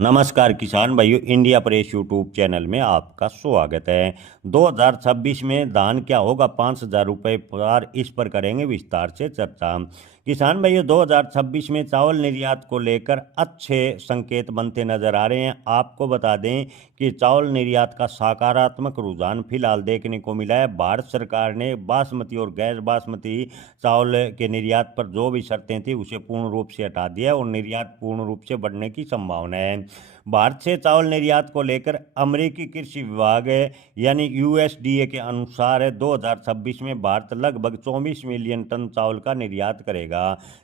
नमस्कार किसान भाइयों, इंडिया प्रेस यूट्यूब चैनल में आपका स्वागत है। 2026 में धान क्या होगा 5,000 रुपये पर, इस पर करेंगे विस्तार से चर्चा। किसान भाइयों, 2026 में चावल निर्यात को लेकर अच्छे संकेत बनते नजर आ रहे हैं। आपको बता दें कि चावल निर्यात का सकारात्मक रुझान फिलहाल देखने को मिला है। भारत सरकार ने बासमती और गैर बासमती चावल के निर्यात पर जो भी शर्तें थी उसे पूर्ण रूप से हटा दिया और निर्यात पूर्ण रूप से बढ़ने की संभावना है। भारत से चावल निर्यात को लेकर अमेरिकी कृषि विभाग यानी यूएसडीए के अनुसार 2026 में भारत लगभग 24 मिलियन टन चावल का निर्यात करेगा।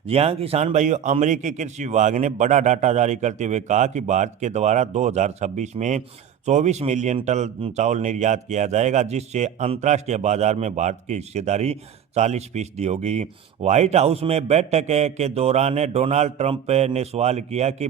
जी हाँ किसान भाइयों, अमेरिकी कृषि विभाग ने बड़ा डाटा जारी करते हुए कहा कि भारत के द्वारा 2026 में 24 मिलियन टन चावल निर्यात किया जाएगा, जिससे अंतर्राष्ट्रीय बाजार में भारत की हिस्सेदारी 40% होगी। व्हाइट हाउस में बैठक के दौरान डोनाल्ड ट्रंप ने सवाल किया कि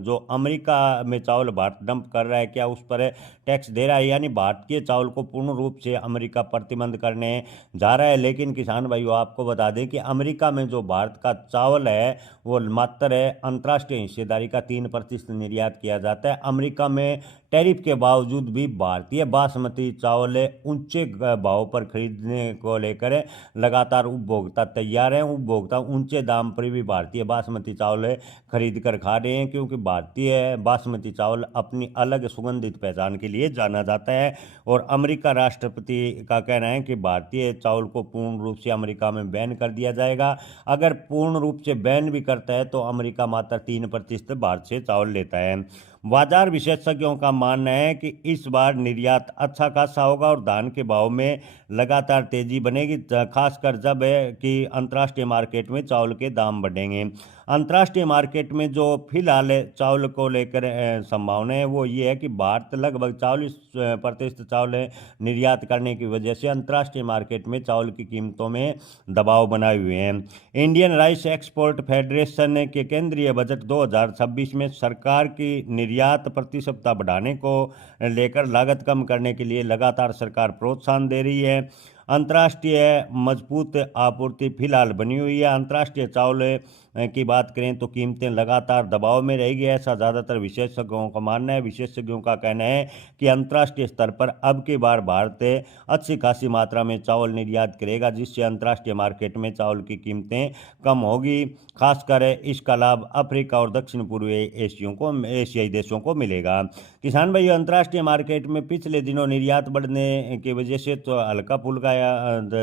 जो अमेरिका में चावल भारत डंप कर रहा है, क्या उस पर टैक्स दे रहा है, यानी भारतीय चावल को पूर्ण रूप से अमेरिका प्रतिबंध करने जा रहा है। लेकिन किसान भाइयों, आपको बता दें कि अमेरिका में जो भारत का चावल है वो मात्र अंतर्राष्ट्रीय हिस्सेदारी का 3% निर्यात किया जाता है। अमेरिका में टैरिफ के बावजूद भी भारतीय बासमती चावल ऊंचे भाव पर खरीदने को लेकर लगातार उपभोक्ता तैयार हैं। उपभोक्ता ऊंचे दाम पर भी भारतीय बासमती चावल खरीद कर खा रहे हैं, क्योंकि भारतीय बासमती चावल अपनी अलग सुगंधित पहचान के लिए जाना जाता है। और अमेरिका राष्ट्रपति का कहना है कि भारतीय चावल को पूर्ण रूप से अमेरिका में बैन कर दिया जाएगा। अगर पूर्ण रूप से बैन भी करता है तो अमेरिका मात्र 3% भारत से चावल लेता है। बाजार विशेषज्ञों का मानना है कि इस बार निर्यात अच्छा खासा होगा और धान के भाव में लगातार तेजी बनेगी, खासकर जब है कि अंतर्राष्ट्रीय मार्केट में चावल के दाम बढ़ेंगे। अंतर्राष्ट्रीय मार्केट में जो फिलहाल चावल को लेकर संभावना है वो ये है कि भारत लगभग 40% चावल निर्यात करने की वजह से अंतर्राष्ट्रीय मार्केट में चावल की कीमतों में दबाव बनाए हुए हैं। इंडियन राइस एक्सपोर्ट फेडरेशन के केंद्रीय बजट 2026 में सरकार की निर्यात प्रति सप्ताह बढ़ाने को लेकर लागत कम करने के लिए लगातार सरकार प्रोत्साहन दे रही है। अंतर्राष्ट्रीय मजबूत आपूर्ति फिलहाल बनी हुई है। अंतर्राष्ट्रीय चावल की बात करें तो कीमतें लगातार दबाव में रहेगी, ऐसा ज़्यादातर विशेषज्ञों का मानना है। विशेषज्ञों का कहना है कि अंतर्राष्ट्रीय स्तर पर अब की बार भारत अच्छी खासी मात्रा में चावल निर्यात करेगा, जिससे अंतर्राष्ट्रीय मार्केट में चावल की कीमतें कम होगी। खासकर इसका लाभ अफ्रीका और दक्षिण पूर्वी एशियाई देशों को मिलेगा। किसान भाई, अंतर्राष्ट्रीय मार्केट में पिछले दिनों निर्यात बढ़ने की वजह से तो हल्का फुल्का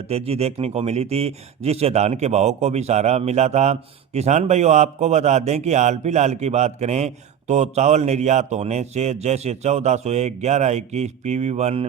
तेजी देखने को मिली थी, जिससे धान के भाव को भी सहारा मिला था। किसान भाइयों, आपको बता दें कि हाल फिलहाल की बात करें तो चावल निर्यात होने से जैसे 1401, 1121, PV1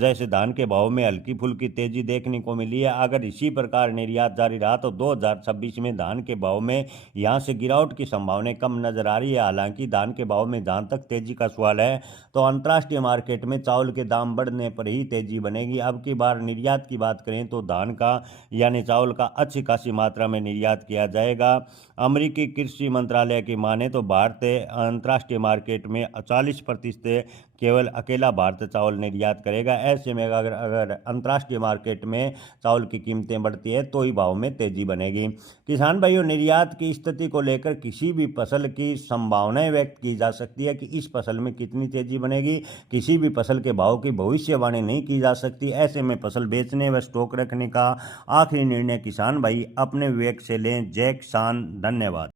जैसे धान के भाव में हल्की फुल्की तेजी देखने को मिली है। अगर इसी प्रकार निर्यात जारी रहा तो 2026 में धान के भाव में यहाँ से गिरावट की संभावनाएं कम नजर आ रही है। हालांकि धान के भाव में जहाँ तक तेजी का सवाल है तो अंतर्राष्ट्रीय मार्केट में चावल के दाम बढ़ने पर ही तेजी बनेगी। अब की बार निर्यात की बात करें तो धान का यानी चावल का अच्छी खासी मात्रा में निर्यात किया जाएगा। अमेरिकी कृषि मंत्रालय की माने तो भारत अंतर्राष्ट्रीय मार्केट में 40% केवल अकेला भारत चावल निर्यात करेगा। ऐसे में अगर अंतर्राष्ट्रीय मार्केट में चावल की कीमतें बढ़ती है तो ही भाव में तेजी बनेगी। किसान भाइयों, निर्यात की स्थिति को लेकर किसी भी फसल की संभावनाएं व्यक्त की जा सकती है कि इस फसल में कितनी तेजी बनेगी। किसी भी फसल के भाव की भविष्यवाणी नहीं की जा सकती। ऐसे में फसल बेचने व स्टॉक रखने का आखिरी निर्णय किसान भाई अपने विवेक से लें। जय किसान, धन्यवाद।